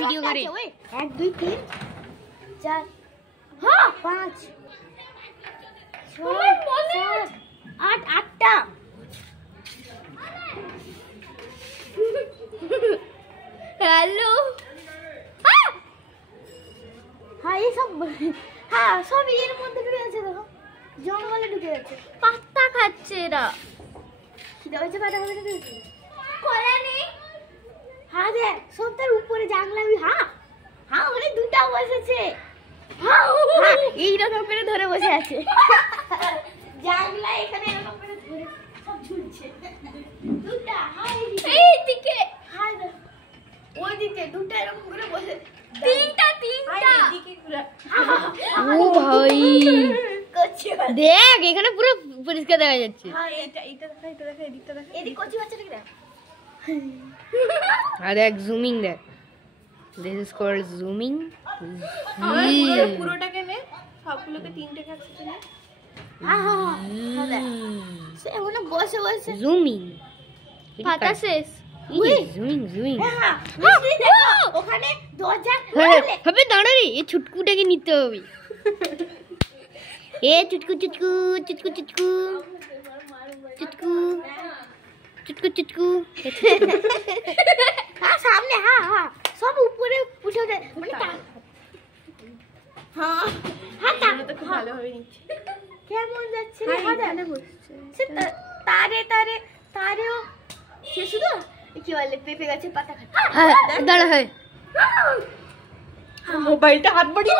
video করে 1 2 3 4 হ্যাঁ 5 6 7 8 8টা hello হ্যাঁ এই সব হ্যাঁ সব এর মধ্যে ঢুকে আছে দেখো জঙ্গলে ঢুকে আছে পাতা খাচ্ছে এরা খিদে হয়েছে পাতা খাবে দেখো কলা নেই হ্যাঁ দেখ সব তার উপরে জানলা হ্যাঁ হ্যাঁ ওখানে দুটা বসেছে হ্যাঁ এইরকম করে ধরে বসে আছে জানলা এখানে এরকম করে ধরে সব ঝুলছে দুটা হ্যাঁ এইদিকে হ্যাঁ ওইদিকে দুটা এরকম করে বসে তিনটা এইদিকে পুরো ও ভাই কচি দেখ এখানে পুরো পরিষ্কার দেখা যাচ্ছে হ্যাঁ এটা দেখা এদিকটা দেখা এদিক কচি বাচ্চাটাকে দেখ আর দেখ জুমিং দেখ দিস ইজ কল্ড জুমিং পুরোটাকে নে সবগুলোকে তিনটাকে একসাথে নে হ্যাঁ দেখ সে ওখানে বসে বসে জুমিং পাতা শেষ জুমিং জুমিং হ্যাঁ ওখানে দরজা হবে দাঁড়া রে এই ছুটকুটাকে নিতে হবে এ চুটকু চুটকু চুটকু চুটকু চুটকু চুটকু চুটকু হ্যাঁ সামনে হ্যাঁ হ্যাঁ সব উপরে উঠে যায় মানে হ্যাঁ হ্যাঁ তো খুব ভালো হবে নিচ্ছে কেমন যাচ্ছে রে এখানে বসছে সে তারেও সে শুধু কি বলে পেঁপে গাছের পাতা খাচ্ছে হ্যাঁ দাঁড়া হয় মোবাইলটা হাত বাড়িয়ে